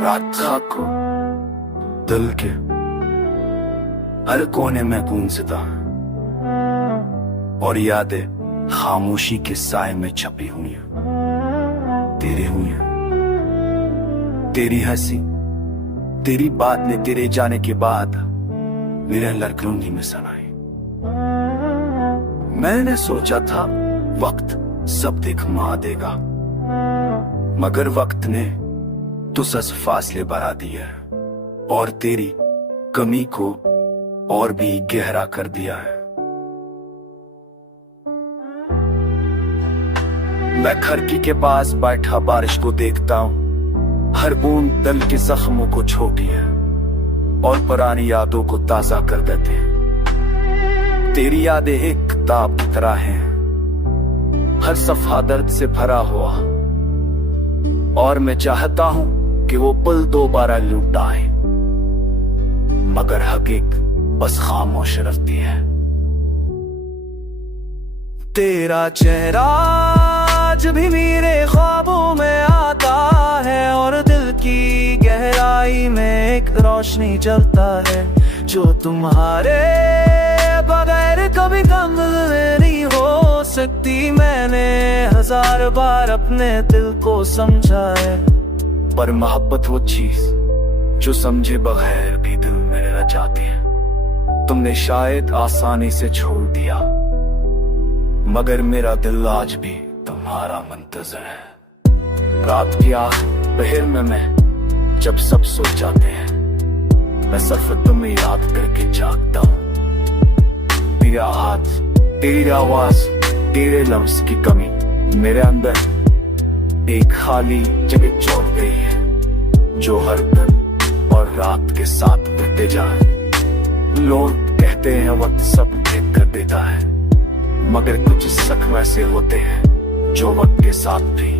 रात को दिल के हर कोने में गूंजता और यादें खामोशी के साए में छपी हुई तेरे हुई तेरी हंसी तेरी बात ने तेरे जाने के बाद मेरे लड़करूंगी में सनाई। मैंने सोचा था वक्त सब दिखा देगा, मगर वक्त ने तो सच फासले बढ़ा दिया और तेरी कमी को और भी गहरा कर दिया है। मैं खिड़की के पास बैठा बारिश को देखता हूँ, हर बूंद दिल के जख्मों को छोटी है और पुरानी यादों को ताजा कर देते हैं। तेरी यादें एक किताब की तरह हैं, हर सफ़ा दर्द से भरा हुआ, और मैं चाहता हूं कि वो पल दोबारा लौट आए, मगर हकीकत बस खामोश रहती है। तेरा चेहरा आज भी मेरे ख्वाबों में आता है और दिल की गहराई में एक रोशनी जलता है जो तुम्हारे बगैर कभी कम नहीं हो सकती। मैंने 1000 बार अपने दिल को समझा है, पर मोहब्बत वो चीज जो समझे बगैर भी दिल में रह जाती है। तुमने शायद आसानी से छोड़ दिया, मगर मेरा दिल आज भी तुम्हारा मुंतज़िर है। रात की पहर में मैं जब सब सो जाते हैं, मैं सिर्फ तुम्हें याद करके जागता हूँ। तेरा हाथ, तेरी आवाज, तेरे लफ्ज की कमी मेरे अंदर एक खाली जगह छोड़ गई है, जो हर दिन और रात के साथ बढ़ते जाए। लोग कहते हैं वक्त सब ठीक कर देता है, मगर कुछ जख्म ऐसे होते हैं जो वक्त के साथ भी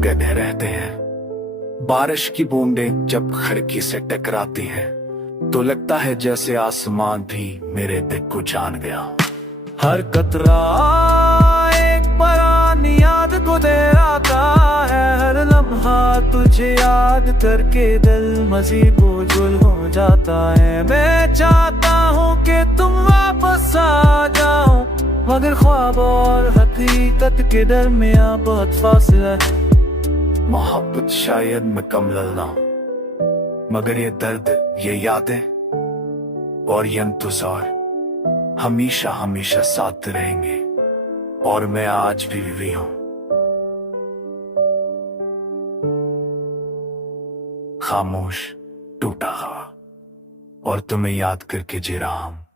गधे रहते हैं। बारिश की बूंदें जब खिड़की से टकराती हैं, तो लगता है जैसे आसमान भी मेरे दिल को जान गया। हर कतरा एक पुरानी याद को दहराता है, हर लम्हा तुझे याद करके दिल मजीद बोझल हो जाता है। मैं चाहता हूँ कि तुम वापस आ जाओ, मगर ख्वाब और हकीकत के दरमियां बहुत फासला है। मोहब्बत शायद मुकम्मल ना हो, मगर ये दर्द, ये यादें और ये इंतजार हमेशा हमेशा साथ रहेंगे, और मैं आज भी हूं खामोश, टूटा हुआ, और तुम्हें याद करके जी रहा हूं।